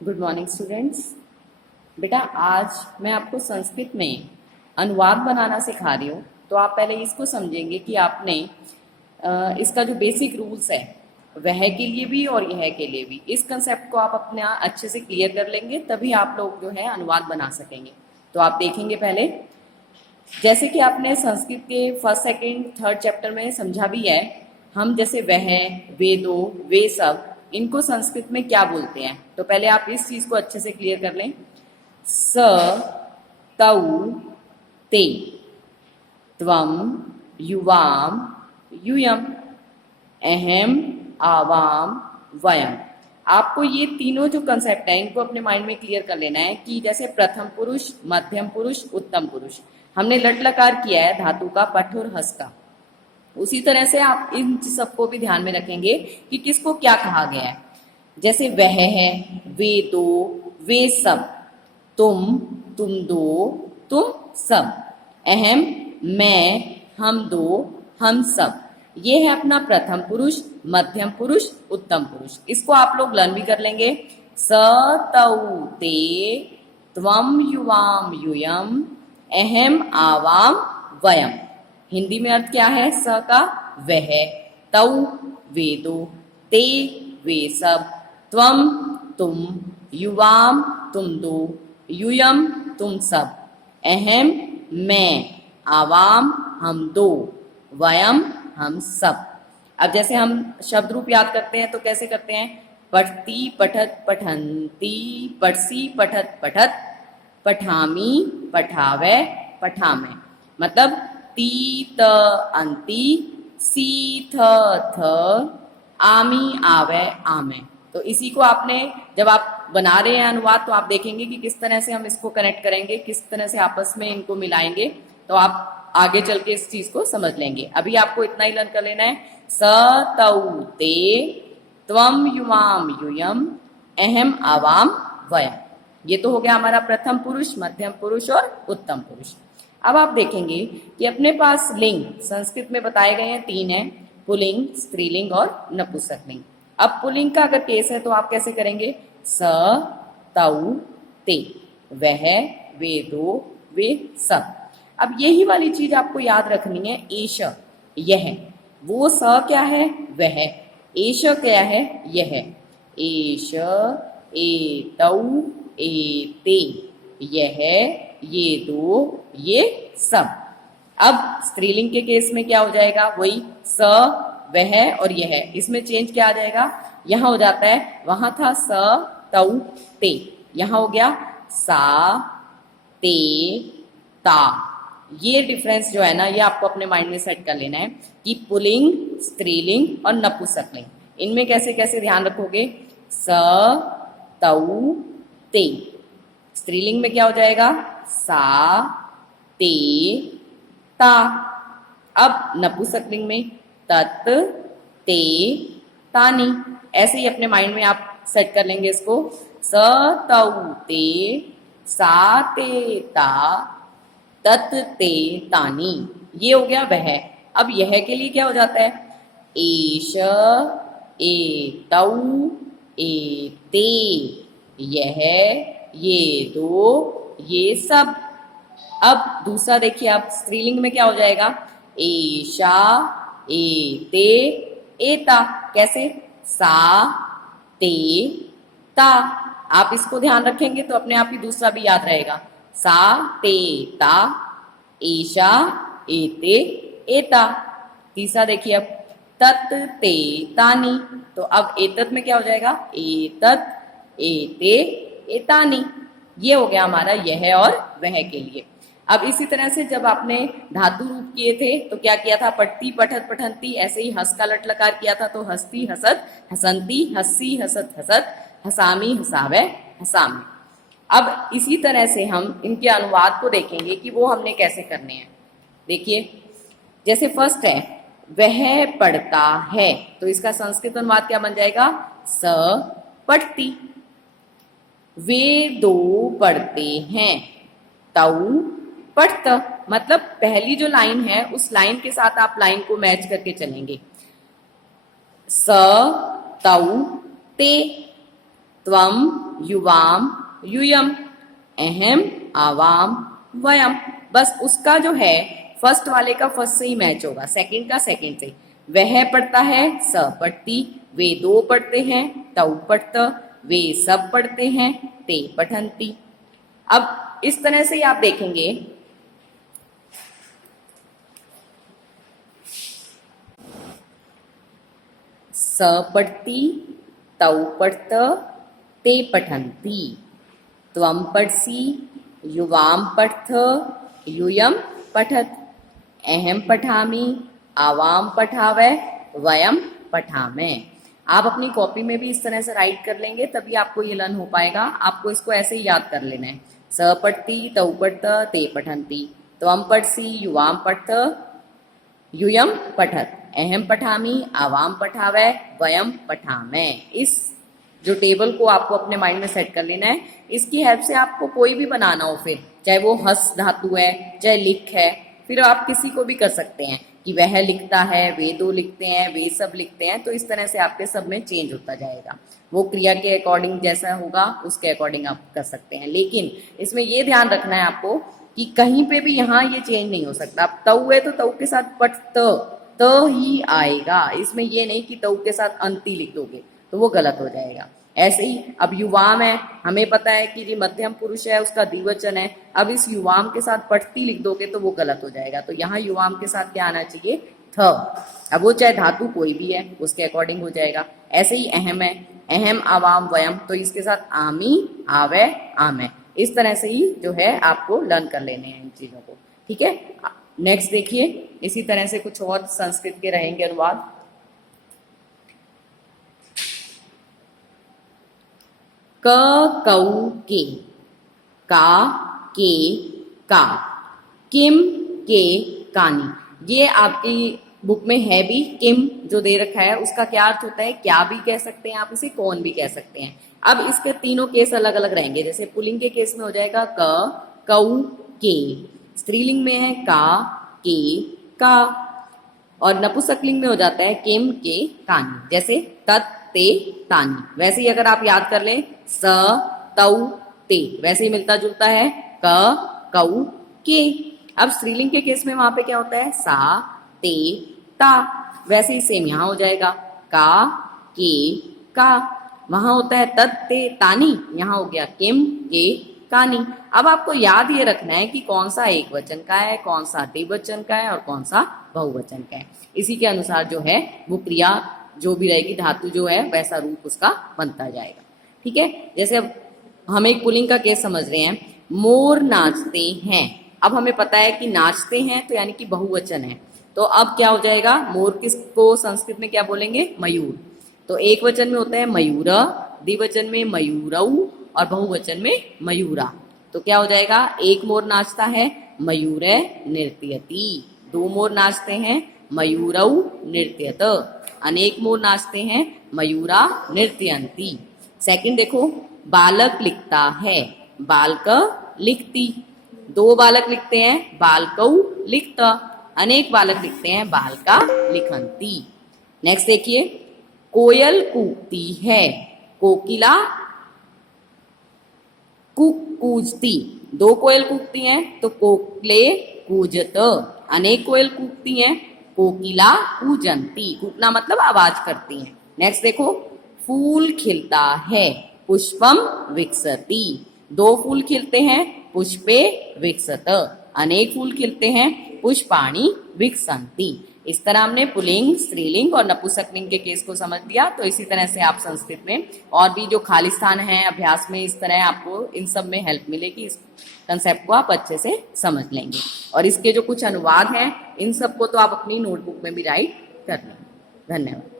Good morning students. बेटा आज मैं आपको संस्कृत में अनुवाद बनाना सिखा रही हूँ। तो आप पहले इसको समझेंगे कि आपने इसका जो बेसिक रूल्स है वह के लिए भी और यह के लिए भी, इस कंसेप्ट को आप अपना अच्छे से क्लियर कर लेंगे, तभी आप लोग जो है अनुवाद बना सकेंगे। तो आप देखेंगे पहले, जैसे कि आपने संस्कृत के फर्स्ट सेकंड थर्ड चैप्टर में समझा भी है, हम जैसे वह, वे दो, वे सब, इनको संस्कृत में क्या बोलते हैं। तो पहले आप इस चीज को अच्छे से क्लियर कर लें। स, तौ, ते, त्वम, युवाम, यूयम, अहम, आवाम, वयम। आपको ये तीनों जो कंसेप्ट है इनको अपने माइंड में क्लियर कर लेना है कि जैसे प्रथम पुरुष, मध्यम पुरुष, उत्तम पुरुष, हमने लट लकार किया है धातु का पठ और हस का, उसी तरह से आप इन सबको भी ध्यान में रखेंगे कि किसको क्या कहा गया है। जैसे वह है, वे दो, वे सब, तुम, तुम दो, तुम सब, अहम, मैं, हम दो, हम सब। ये है अपना प्रथम पुरुष, मध्यम पुरुष, उत्तम पुरुष। इसको आप लोग लर्न भी कर लेंगे। स, तौ, ते, त्वम, युवाम, यूयम, अहम, आवाम, वयम। हिंदी में अर्थ क्या है स का? वह, तौ, वे दो, ते, वे सब, त्वम, तुम, युवाम, तुम दो, यूयम, तुम सब, अहम, मैं, आवाम, हम दो, वयम, हम सब। अब जैसे हम शब्द रूप याद करते हैं तो कैसे करते हैं? पठती, पठत, पठंती, पठसी, पठत, पठत, पठामी, पठावे, पठामे। मतलब ती, त, अंती, सी, थ, थ, आमी, आवे, आमे। तो इसी को आपने जब आप बना रहे हैं अनुवाद तो आप देखेंगे कि किस तरह से हम इसको कनेक्ट करेंगे, किस तरह से आपस में इनको मिलाएंगे, तो आप आगे चल के इस चीज को समझ लेंगे। अभी आपको इतना ही लर्न कर लेना है। स, तौ, ते, त्वम, युवाम, यूयम, अहम, आवाम, वयम। ये तो हो गया हमारा प्रथम पुरुष, मध्यम पुरुष और उत्तम पुरुष। अब आप देखेंगे कि अपने पास लिंग संस्कृत में बताए गए हैं, तीन है, पुल्लिंग, स्त्रीलिंग और नपुंसकलिंग। अब पुल्लिंग का अगर केस है तो आप कैसे करेंगे? स, तौ, ते, वह, वे दो, वे सब। अब यही वाली चीज आपको याद रखनी है। एश, यह, वो स क्या है? वह, एश क्या है? यह, एश, एतौ, एते, यह, ये दो, ये सब। अब स्त्रीलिंग के केस में क्या हो जाएगा? वही स, वह और यह। इसमें चेंज क्या आ जाएगा? यहां हो जाता है, वहां था स, तौ, ते, यहां हो गया सा, ते, ता। ये डिफरेंस जो है ना, ये आपको अपने माइंड में सेट कर लेना है कि पुल्लिंग, स्त्रीलिंग और नपुंसकलिंग, इनमें कैसे कैसे ध्यान रखोगे। स, तौ, ते। स्त्रीलिंग में क्या हो जाएगा? सा, ते, ता। अब नपुंसकलिंग में तत, ते, तानी। ऐसे ही अपने माइंड में आप सेट कर लेंगे इसको। स, तौ, ते, सा, ते, ता, तत, ते, तानी। ये हो गया वह। अब यह के लिए क्या हो जाता है? एश, एतौ, एते, यह, ये दो, ये सब। अब दूसरा देखिए आप, स्त्रीलिंग में क्या हो जाएगा? एशा, एते, एता। कैसे? सा, ते, ता। आप इसको ध्यान रखेंगे तो अपने आप ही दूसरा भी याद रहेगा। सा, ते, ता, एशा, एते, एता। तीसरा देखिए अब, तत, ते, तानी। तो अब एतत में क्या हो जाएगा? एतत, एते, एतानी। ये हो गया हमारा यह और वह के लिए। अब इसी तरह से जब आपने धातु रूप किए थे तो क्या किया था? पठती, पठत, पठंती। ऐसे ही हस का लट लकार किया था तो हस्ती, हसत, हसंती, हस्सी, हसत, हसत, हसामी, हसावे, हसामे। अब इसी तरह से हम इनके अनुवाद को देखेंगे कि वो हमने कैसे करने हैं। देखिए, जैसे फर्स्ट है वह पढ़ता है, तो इसका संस्कृत अनुवाद क्या बन जाएगा? स, पढ़ती। वे दो पढ़ते हैं, तौ, पढ़त। मतलब पहली जो लाइन है उस लाइन के साथ आप लाइन को मैच करके चलेंगे। स, तौ, ते, त्वम, युवाम, यूयम, अहम, आवाम, वयम। बस उसका जो है फर्स्ट वाले का फर्स्ट से ही मैच होगा, सेकंड का सेकंड से। वह पढ़ता है, स पढ़ती, वे दो पढ़ते हैं, तौ पढ़त, वे सब पढ़ते हैं, ते पठंती। अब इस तरह से ही आप देखेंगे स पढ़ती, तौ पढ़त, ते पठंती, त्वम पढ़सी, युवाम पठथ, यूयम पठत, अहम पठामि, आवाम पठावै, वयम पठामे। आप अपनी कॉपी में भी इस तरह से राइट कर लेंगे, तभी आपको ये लर्न हो पाएगा। आपको इसको ऐसे ही याद कर लेना है। स पढ़ती, तौ पढ़त, ते पठंती, त्वम पढ़सी, युवाम पठथ, यूयम पठत, अहम पठामि, आवाम पठावै, वयम पठामे। इस जो टेबल को आपको अपने माइंड में सेट कर लेना है। इसकी हेल्प से आपको कोई भी बनाना हो, फिर चाहे वो हस धातु है, चाहे लिख है, फिर आप किसी को भी कर सकते हैं कि वह लिखता है, वे दो लिखते हैं, वे सब लिखते हैं। तो इस तरह से आपके सब में चेंज होता जाएगा। वो क्रिया के अकॉर्डिंग जैसा होगा उसके अकॉर्डिंग आप कर सकते हैं। लेकिन इसमें ये ध्यान रखना है आपको कि कहीं पे भी यहाँ ये चेंज नहीं हो सकता। अब तऊ है तो तऊ के साथ पट त ही आएगा। इसमें ये नहीं कि तऊ के साथ अंति लिख दोगे तो वो गलत हो जाएगा। ऐसे ही अब युवाम है, हमें पता है कि ये मध्यम पुरुष है, उसका द्विवचन है। अब इस युवाम के साथ पठती लिख दोगे तो वो गलत हो जाएगा। तो यहाँ युवाम के साथ क्या आना चाहिए? थ। अब वो चाहे धातु कोई भी है उसके अकॉर्डिंग हो जाएगा। ऐसे ही अहम है, अहम, आवाम, वयम, तो इसके साथ आमी, आवे, आमे। इस तरह से ही जो है आपको लर्न कर लेने हैं इन चीजों को। ठीक है, नेक्स्ट देखिए, इसी तरह से कुछ और संस्कृत के रहेंगे अनुवाद। क, कऊ, के, का, के, का, किम, के, कानी। ये आपकी बुक में है भी। किम जो दे रखा है उसका क्या अर्थ होता है? क्या भी कह सकते हैं आप इसे, कौन भी कह सकते हैं। अब इसके तीनों केस अलग अलग रहेंगे। जैसे पुल्लिंग के केस में हो जाएगा क, कऊ, के। स्त्रीलिंग में है का, के, का। और नपुंसकलिंग में हो जाता है किम, के, कानी। जैसे तत्, ते, तानी। वैसे ही अगर आप याद कर लें स, तौ, ते, वैसे ही मिलता जुलता है क, कऊ, के। अब स्त्रीलिंग के केस में वहां पे क्या होता है? सा, ते, ता। वैसे ही सेम यहां हो जाएगा का, के, का। वहां होता है तत्, ते, तानी, यहां हो गया किम, के, कानी। अब आपको याद ये रखना है कि कौन सा एक वचन का है, कौन सा द्विवचन का है और कौन सा बहुवचन का है। इसी के अनुसार जो है वो क्रिया जो भी रहेगी, धातु जो है वैसा रूप उसका बनता जाएगा। ठीक है, जैसे अब हम एक पुल्लिंग का केस समझ रहे हैं, मोर नाचते हैं। अब हमें पता है कि नाचते हैं तो यानी कि बहुवचन है। तो अब क्या हो जाएगा? मोर किसको संस्कृत में क्या बोलेंगे? मयूर। तो एक वचन में होता है मयूर, द्विवचन में मयूरऊ और बहुवचन में मयूरा। तो क्या हो जाएगा? एक मोर नाचता है, मयूर नृत्यति। दो मोर नाचते हैं, मयूरऊ नृत्यत। अनेक मोर नाचते हैं, मयूरा नृत्यंती। सेकंड देखो, बालक लिखता है, बालक लिखती। दो बालक लिखते हैं, बालकऊ लिखत। अनेक बालक लिखते हैं, बालका लिखंती। नेक्स्ट देखिए, कोयल कूकती है, कोकिला कूजती। दो कोयल कूकती हैं तो कोकले कूजत। अनेक कोयल कूकती हैं, कोकिला कूजंती। कूकना मतलब आवाज करती हैं। नेक्स्ट देखो, फूल खिलता है, पुष्पम विकसति। दो फूल खिलते हैं, पुष्पे विकसत। अनेक फूल खिलते हैं, पुष्पाणि विकसंति। इस तरह हमने पुल्लिंग, स्त्रीलिंग और नपुंसकलिंग के केस को समझ लिया। तो इसी तरह से आप संस्कृत में और भी जो खाली स्थान है अभ्यास में, इस तरह आपको इन सब में हेल्प मिलेगी। इस कंसेप्ट को आप अच्छे से समझ लेंगे। और इसके जो कुछ अनुवाद हैं इन सबको तो आप अपनी नोटबुक में भी राइट कर लेंगे। धन्यवाद।